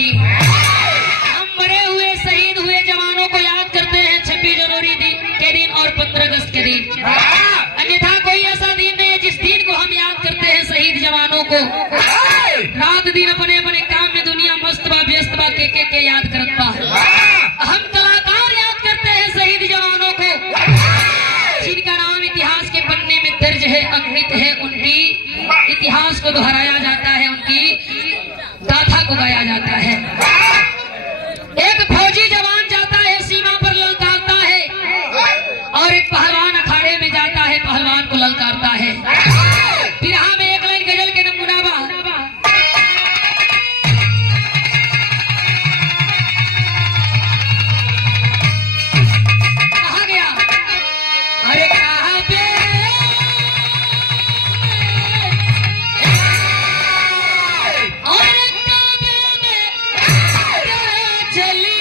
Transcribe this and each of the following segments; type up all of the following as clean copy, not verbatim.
दी। हम मरे हुए शहीद हुए जवानों को याद करते हैं 26 जनवरी के दिन और 15 अगस्त के दिन। अन्यथा कोई ऐसा दिन नहीं है जिस दिन को हम याद करते हैं शहीद जवानों को। रात दिन अपने अपने काम में दुनिया मस्त बा व्यस्त बा के याद करत बा। हम कलाकार याद करते हैं शहीद जवानों को जिनका नाम इतिहास के पन्ने में दर्ज है, अंकित है। उनकी इतिहास को दोहराया जाता है, उनकी गाथा को गाया जाता है। एक फौजी जवान जाता है सीमा पर ललकारता है और एक पहलवान अखाड़े में जाता है पहलवान को ललकारता है। फिर हम एक लाइन गजल के नमूना बा। कहा गया अरे कहाँ पे और चली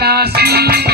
काशी में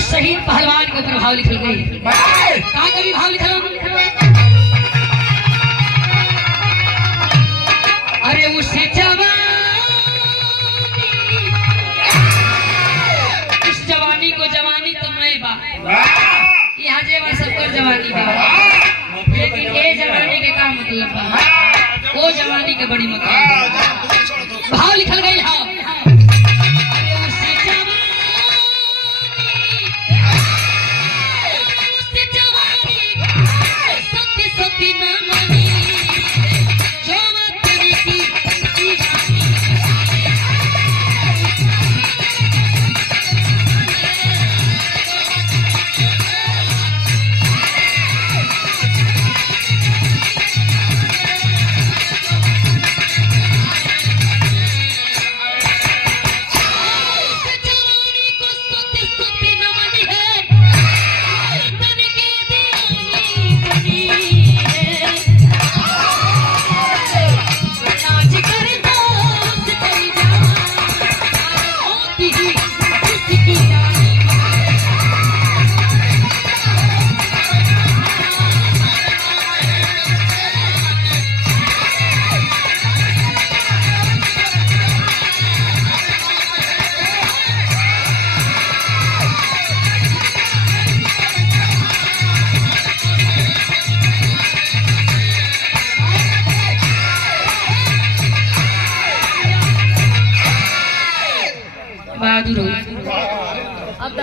शहीद पहलवान के ऊपर भाव लिखल गई। कहाँ कभी भाव लिखल? अरे उसे उस जवानी को जवानी तो नहीं बा यहाँ जेवा सबकर जवानी बा, लेकिन ये जवानी के का मतलब बा? वो जवानी के बड़ी मतलब भाव लिखल गई। हाँ बहादुर हो। अब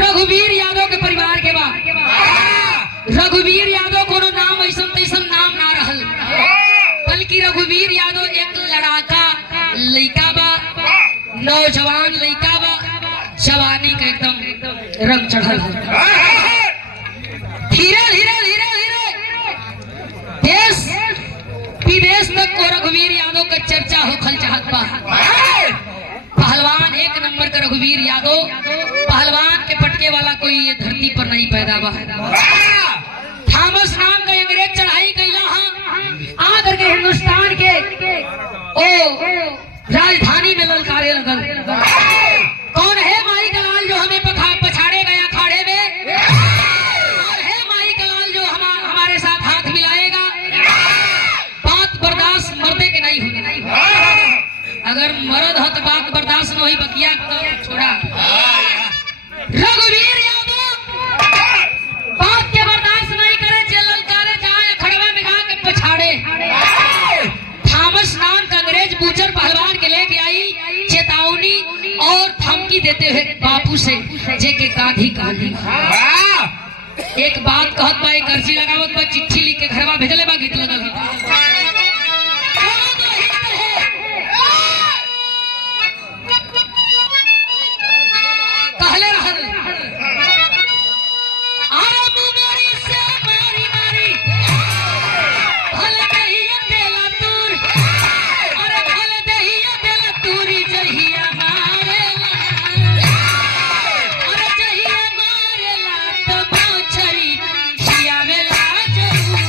रघुवीर यादव के परिवार के बा। रघुवीर यादव कोनो नाम ऐसा तैसन नाम ना रहल, बल्कि रघुवीर यादव एक लड़ाका लड़का बा, नौजवान लड़का बा, जवानी का एकदम रंग चढ़ल। धीरे धीरे धीरे धीरे देश रघुवीर यादव पहलवान के पटके वाला कोई ये धरती पर नहीं पैदा हुआ है। थॉमस नाम का अंग्रेज चढ़ाई कैला आकर के हिंदुस्तान के ओ राजधानी में ललकारे लगल। कौन है माई का लाल जो हमें पछाड़े गया खाड़े में? कौन है माई का लाल जो हमारे साथ हाथ मिलाएगा? बात बर्दाश्त मर्दे के नहीं होगी। अगर मर्द हो तो बात बर्दाश्त नहीं, बकिया छोड़ा। रघुवीर यादव बात के बर्दाश्त नहीं करे, ललकारे जाए खड़वा में गा के पछाड़े। थॉमस नाम का अंग्रेज बूचर पहलवान के लेके आई चेतावनी और धमकी देते हुए बापू से जे के गाधी गाधी एक बात कहत बा, एक अर्जी लगावत बा, चिट्ठी लिख के घरवा भेजले बा, गीत लगल कहले रहल आरा मुंगरी से मारी मारी भल दहिया देला तूर, अरे भल दहिया देला तूरी जहिया मारेला, अरे जहिया मारेला तो मछरी खियावेला जरूर।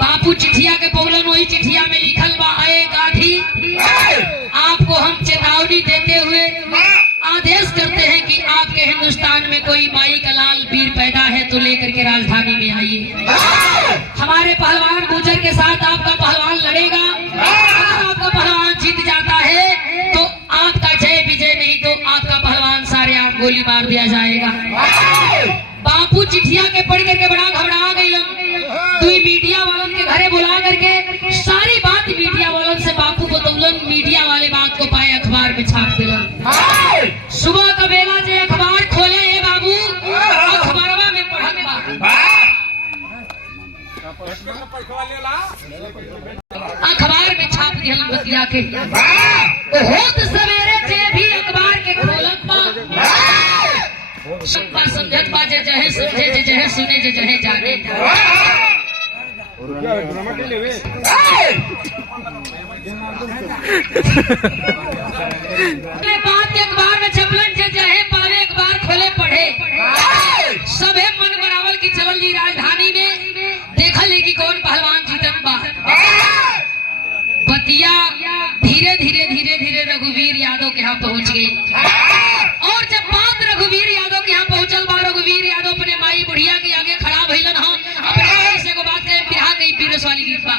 बापू चिट्ठिया के पौलन वही चिट्ठिया में लिखल बा, आए गाधी आपको हम चेतावनी देते हुए आदेश करते हैं कि आपके हिंदुस्तान में कोई माई का लाल वीर पैदा है तो लेकर के राजधानी में आइए। हमारे पहलवान गुजर के साथ आपका पहलवान लड़ेगा, अगर आपका पहलवान जीत जाता है तो आपका जय विजय, नहीं तो आपका पहलवान सारे आप गोली मार दिया जाएगा। बापू चिट्ठिया के पढ़ करके बड़ा घबरा गई, दुई मीडिया वालन के घरे बुला करके सारी बात मीडिया वालन से बापू बतौलन। मीडिया वाले बात को पाए अखबार में छाप दिलन। सुबह का बेला जो अखबार खोले है बाबू, अखबारवा में पढ़त बा, अखबार में छाप दिया बतिया के होत सवेरे जे भी अखबार के खोलत बा, सबका समझत बा, जे जहे समझे, जे जहे सुने, जे जहे जाने। बात के अखबार में छपलन, जे जहे पावे अखबार खोले पढ़े। सबे मन बनावल की चलल जी राजधानी में, देखल कि कौन पहलवान जीतत बा। बतिया धीरे धीरे धीरे धीरे रघुवीर यादव के यहाँ पहुंच गई। और जब बात रघुवीर यादव के यहाँ पहुंचल बा, रघुवीर यादव अपने माई बुढ़िया के आगे खड़ा भइलन। हाँ, अपने माई से को बात कहे, बिहार गई पीरस वाली गीत बा।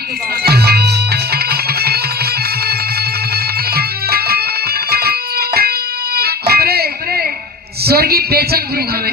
अपने स्वर्गीय बेचन गुरु गावे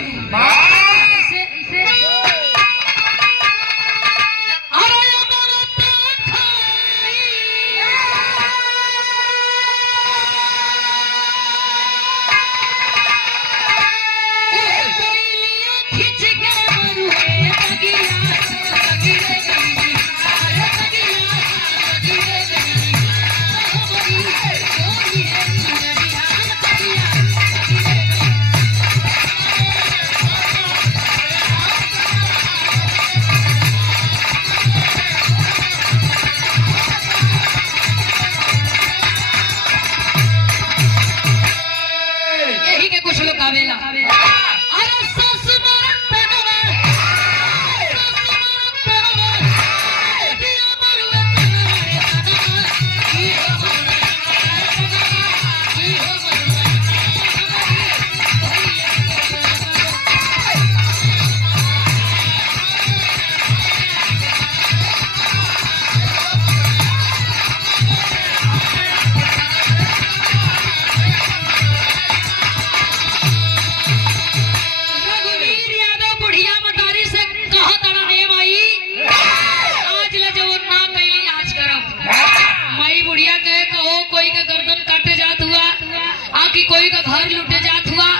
घर लुटे जात हुआ।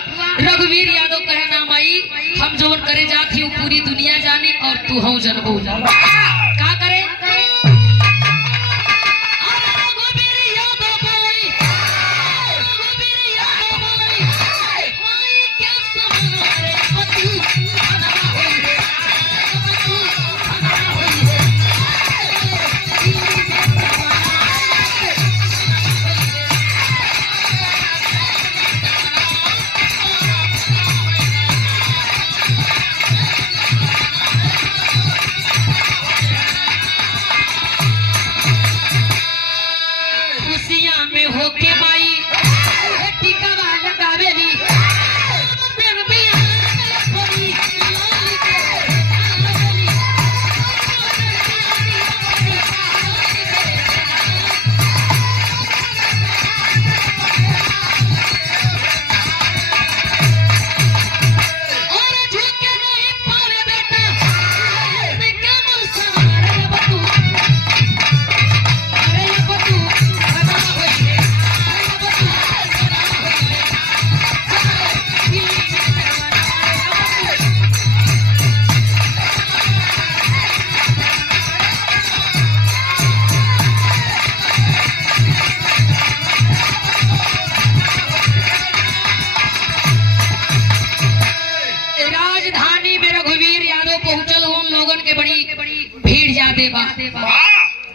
रघुवीर यादव कहे ना माई हम जोन करे जात ही पूरी दुनिया जानी और तू हूँ जनबो का करे।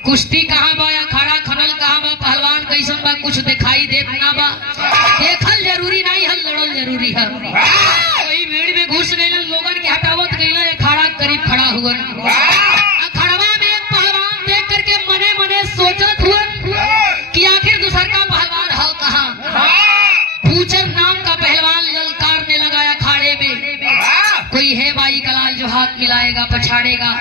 कुश्ती कहाँ बा अखाड़ा खनल कहाँ बा पहलवान कैसन बा कुछ दिखाई देत ना बा। देखल जरूरी नहीं है लड़ल जरूरी है। वही भीड़ में घुस गए लोगन के हटावत गए अखाड़ा करीब खड़ा हुआ। अखाड़वा में एक पहलवान देख करके मने मने सोचत हुआ कि आखिर दूसर का पहलवान है कहाँ। पूचर नाम का पहलवान ललकारने लगा अखाड़े में कोई है बाई कलाल जो हाथ मिलाएगा पछाड़ेगा।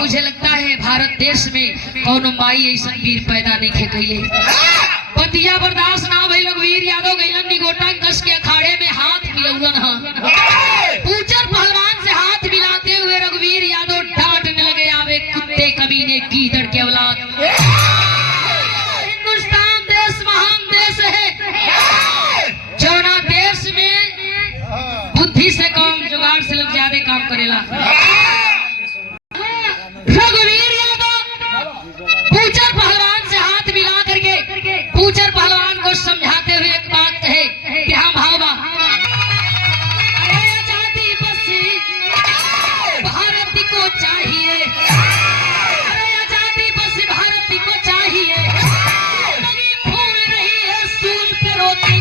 मुझे लगता है भारत देश में कौन माई ऐसा वीर पैदा नहीं खे कैले। पतिया बर्दाश्त ना भई रघुवीर यादव गइलन निगोटा कस के अखाड़े में हाथ मिलौलन है। पूचर पहलवान से हाथ मिलाते हुए रघुवीर यादव डांटने लगे आवे कुत्ते कमीने गीदड़ के औलाद। हिंदुस्तान देश महान देश है जौना देश में बुद्धि से काम जुगाड़ से लोग ज्यादा काम करेला। रघुवीर यादव पूचर पहलवान से हाथ मिला करके पूचर पहलवान को समझाते हुए एक बात कहे कि हाँ भावा अरे आजादी बस भारत को चाहिए। अरे आजादी बस भारत को चाहिए। फूल रही है सूल पे रोटी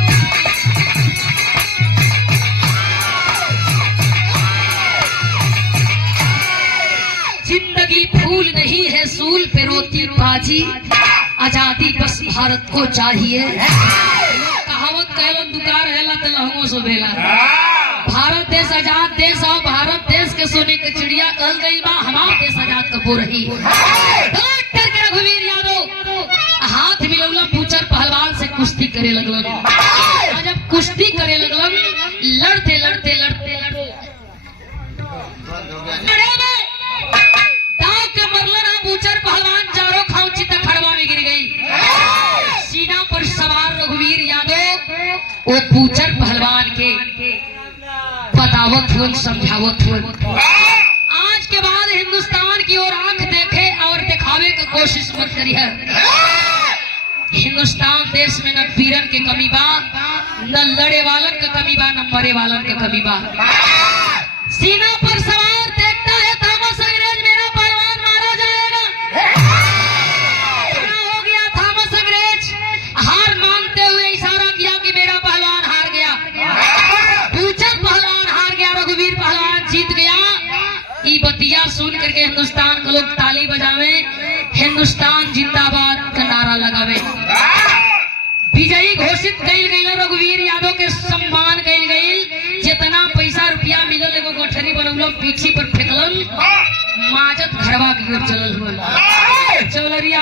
जिंदगी फूल नहीं है सूल पे रोती बाजी। आजादी बस भारत को चाहिए। कहावत कहलन दुकार रहेला त लहंगो सो भेला। भारत देश आजाद देश और भारत देश के सोने के चिड़िया कहल गई बा हमार देश आजाद कबो रही। डॉक्टर के रघुवीर यादव हाथ मिलौला पूचर पहलवान से कुश्ती करे लगलन। जब कुश्ती करे लगलन लड़ते लड़ते लड़ते लड़ते पूचर पहलवान चारों खांची तक खड़वा में गिर गई। सीना पर सवार रघुवीर यादव वो पूचर पहलवान के बतावत हुए समझावत हुए आज के बाद हिंदुस्तान की ओर आंख देखे और दिखावे की कोशिश मत करी है। हिंदुस्तान देश में न वीरन के कमी बा न लड़े वालन का कमी बा न मरे वालन का कमी बा। सीना पर सवार देखता है थॉमस अंग्रेज मेरा पहलवान मारा जाएगा। हो गया थॉमस अंग्रेज हार मानते हुए इशारा किया कि मेरा पहलवान हार गया। पूचर पहलवान हार गया रघुवीर पहलवान जीत गया। ये बतिया सुन करके हिंदुस्तान के लोग ताली बजावे हिंदुस्तान जिंदाबाद का नारा लगावे। विजयी घोषित कइल गइल रघुवीर यादव के सम्मान कइल गइल। जितना पैसा रुपया मिलल एगो गठरी बनौल पीछे पर फेंकलन माजत घरवा की ओर चलल हुआ चौलरिया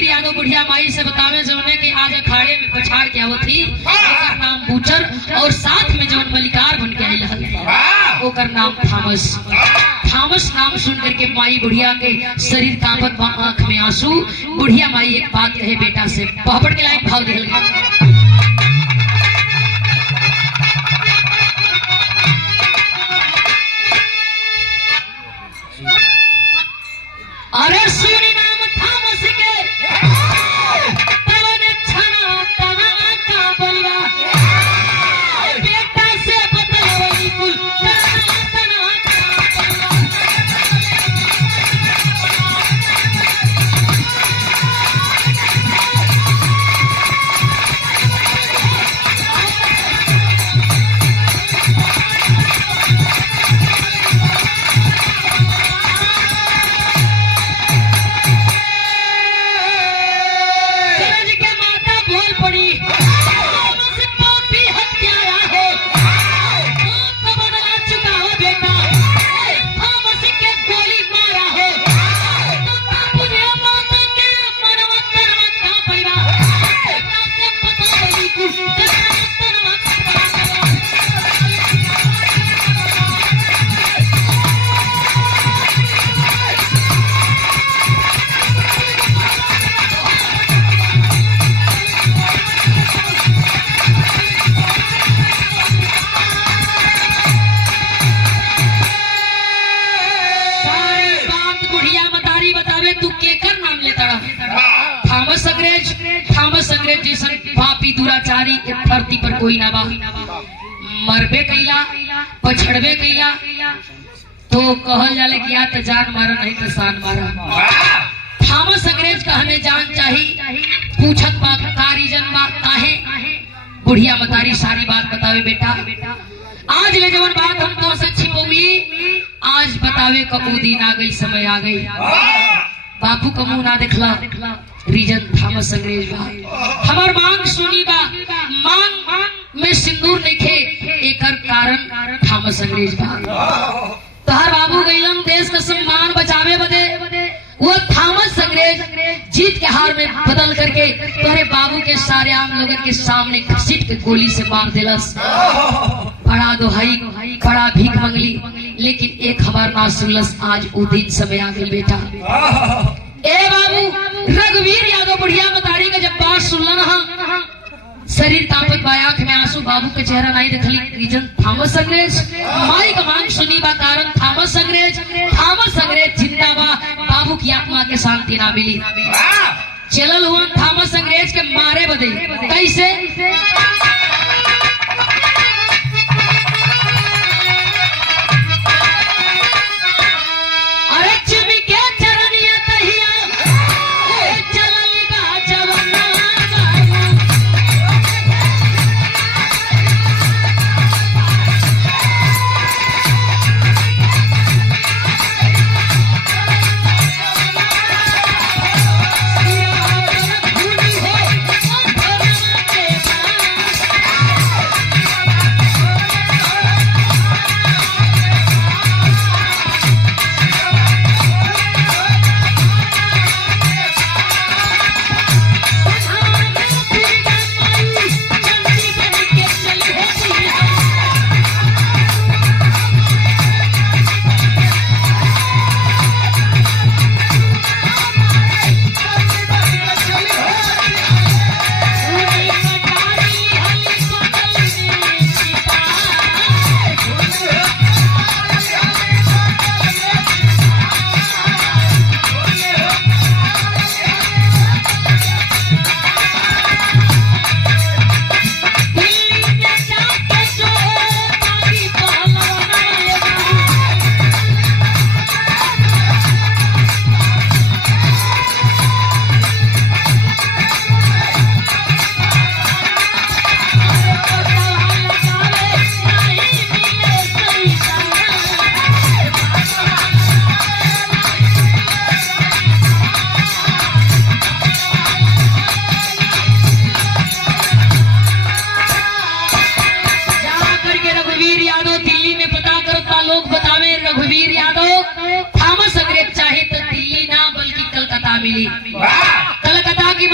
रघुवीर यादव बुढ़िया माई से बतावे जौने कि आज अखाड़े में पछाड़ के आवत थी, ओकर नाम बूचर और साथ में जौन मलिकार बन के आइल हल ओकर नाम थॉमस। थॉमस नाम सुन करके माई बुढ़िया के शरीर कांपत बा, आंख में आंसू। बुढ़िया माई एक बात कहे बेटा से, पहपड़ के लायक भाव दिल गया। अरे सुनी नाम थॉमस के तवन छना तना का बलवा बेटा से बतलवई कुल तना तना का बलवा। थॉमस अंग्रेज जैसन पापी दुराचारी के धरती पर कोई ना बा। मरबे कैला पछड़बे कैला तो कहल जाले कि या तो जान मारा नहीं तो शान मारा। थॉमस अंग्रेज का हमें जान चाहिए। पूछत बा का रीजन बा काहे? बुढ़िया मतारी सारी बात बतावे बेटा। आज ले जवन बात हम तो से छिपौली, आज बतावे कबू दिन आ गई, समय आ गई। बापू का मुंह ना देखला, रीजन थॉमस अंग्रेज बा। हमार मांग सुनी बा, मांग में सिंदूर नइखे, एकर कारण थॉमस अंग्रेज बा। तोहर बाबू गइलन देश का सम्मान बचावे बदे, वो थॉमस अंग्रेज जीत के हार में बदल करके तोहरे बाबू के सारे आम लोगन के सामने घसीट के गोली से मार दिलस। बड़ा दोहाई, बड़ा भीख मंगली, लेकिन एक खबर ना सुनलस। आज वो दिन समय आ गई बेटा। ए बाबू रघुवीर यादव बुढ़िया मतारी का जब बात सुनलन हा, शरीर तापत बा, आंख में आंसू, बाबू के चेहरा नहीं देखली। रीजन थॉमस अंग्रेज। माई का मांग सुनी बा, कारण थॉमस अंग्रेज। थॉमस अंग्रेज जिंदा बा, बाबू की आत्मा के शांति ना मिली। चलल हुआ थॉमस अंग्रेज के मारे बदे। कैसे?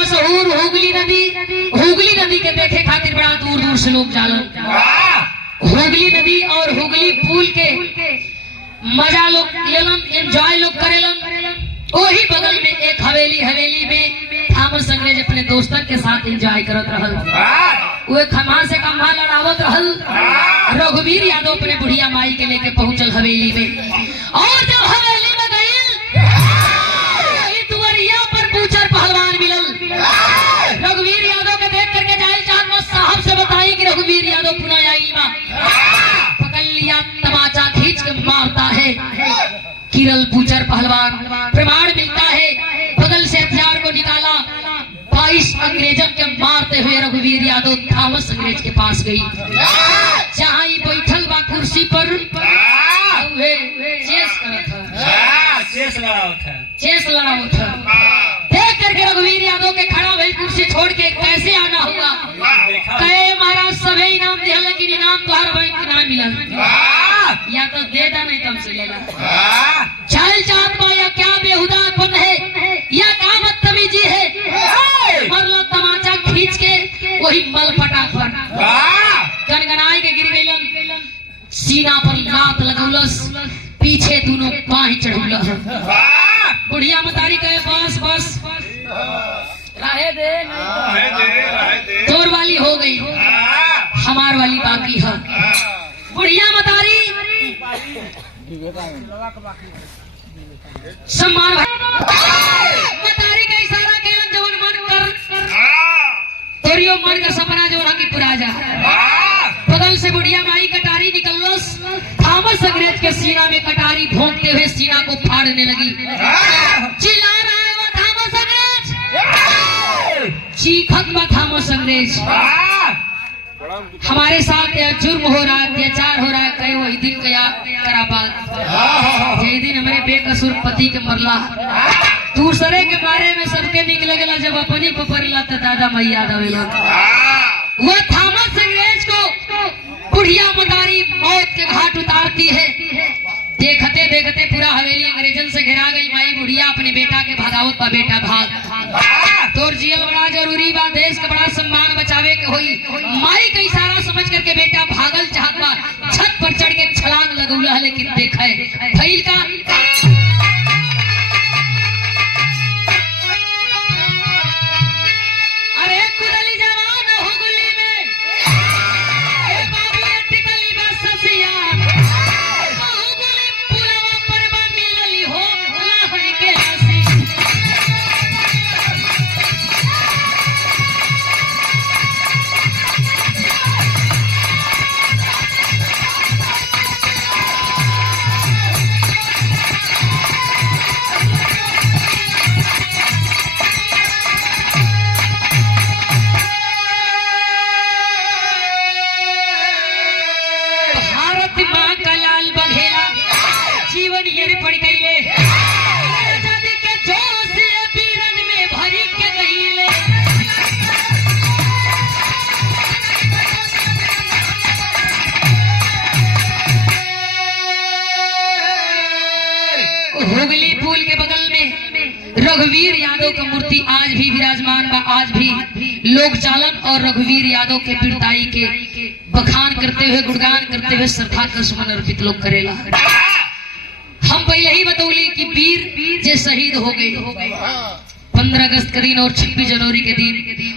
मशहूर हुगली नदी के देखे खातिर बड़ा दूर दूर से लोग जालन। हुगली नदी और हुगली पुल के मजा लोग लेलन, एंजॉय लोग करेलन। वही बगल में एक हवेली में थामस अंग्रेज अपने दोस्तन के साथ एंजॉय करत रहल। वो खम्भा से खम्भा लड़ावत रहल। रघुवीर यादव अपने बुढ़िया माई के लेके पहुंचल हवेली में, और जब हवेली में गई दुवरिया पर बूचर पहलवान मिलल। रघुवीर यादव के देख करके जाए चाहत साहब से बताई कि रघुवीर यादव पुनः आई बा। पकड़ लिया, तमाचा खींच के मारता है किरल बूचर पहलवान। प्रमाण मिलता है, बगल से हथियार को निकाला। 22 अंग्रेजों के मारते हुए रघुवीर यादव थामस अंग्रेज के पास गई, जहाँ ही बैठल बा कुर्सी पर चेस लड़ावत था। देख करके रघुवीर यादव के खड़ा भई कुर्सी छोड़ के कैसे आना होगा। कहे महाराज सभी इनाम दिया, लेकिन इनाम तुम्हारा बैंक इनाम मिला, या तो दे दा नहीं कम से लेला। चाल चाँद बा या क्या बेहुदापन है, या क्या बदतमीजी है। मरला तमाचा खींच के वही मल फटाफट गनगनाई के गिर गईलन। सीना पर लात लगौलस, पीछे दोनों बाही चढ़ौला। बुढ़िया मतारी कहे बस बस रहे दे, तोर वाली हो गई, हमार वाली बाकी है। बुढ़िया मतारी सम्मान मतारी का इशारा केलन, जवन मन कर तोरियो मन का सपना जो की पुरा जा। बगल से बुढ़िया माई कटारी निकलस, थामस अंग्रेज के सीना में कटारी भोंकते हुए सीना को फाड़ने लगी। चिल्ला रहा है वो थामस अंग्रेज, चीखत में थामस अंग्रेज। हमारे साथ यह जुर्म हो रहा है, अत्याचार हो रहा है। कहे वही दिन गया कराबाद, यही दिन हमारे बेकसूर पति के मरला। दूसरे के बारे में सबके निकले गला, जब अपनी पपरला तो दादा मैं याद आवेला। वो थामस अंग्रेज को बुढ़िया मदारी मौत के घाट उतारती है। देखते देखते पूरा हवेली अंग्रेजन से घिरा गई। माई बुढ़िया अपने बेटा के भगावत बा, बेटा भाग, तोर जियल बड़ा जरूरी बा, देश का बड़ा सम्मान बचावे के होई। माई का इशारा समझ करके बेटा भागल चाहत बा, छत पर चढ़ के छलांग लगौला, लेकिन देखे फैल का हुगली पुल के बगल में रघुवीर यादव का मूर्ति आज भी विराजमान बा। आज भी लोग चालन और रघुवीर यादव के वीरताई के बखान करते हुए, गुणगान करते हुए श्रद्धा का सुमन अर्पित लोग करेला। हम पहले ही बतौली कि वीर जे शहीद हो गए 15 अगस्त के दिन और 26 जनवरी के दिन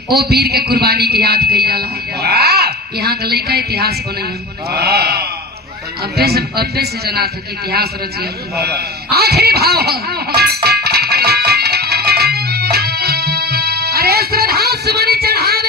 वो वीर के कुर्बानी के याद कई जाला। यहाँ का लड़का इतिहास बने अब्बे से जना था कि इतिहास रचिए। आखिरी भाव अरे श्रद्धा सुमन चढ़ावे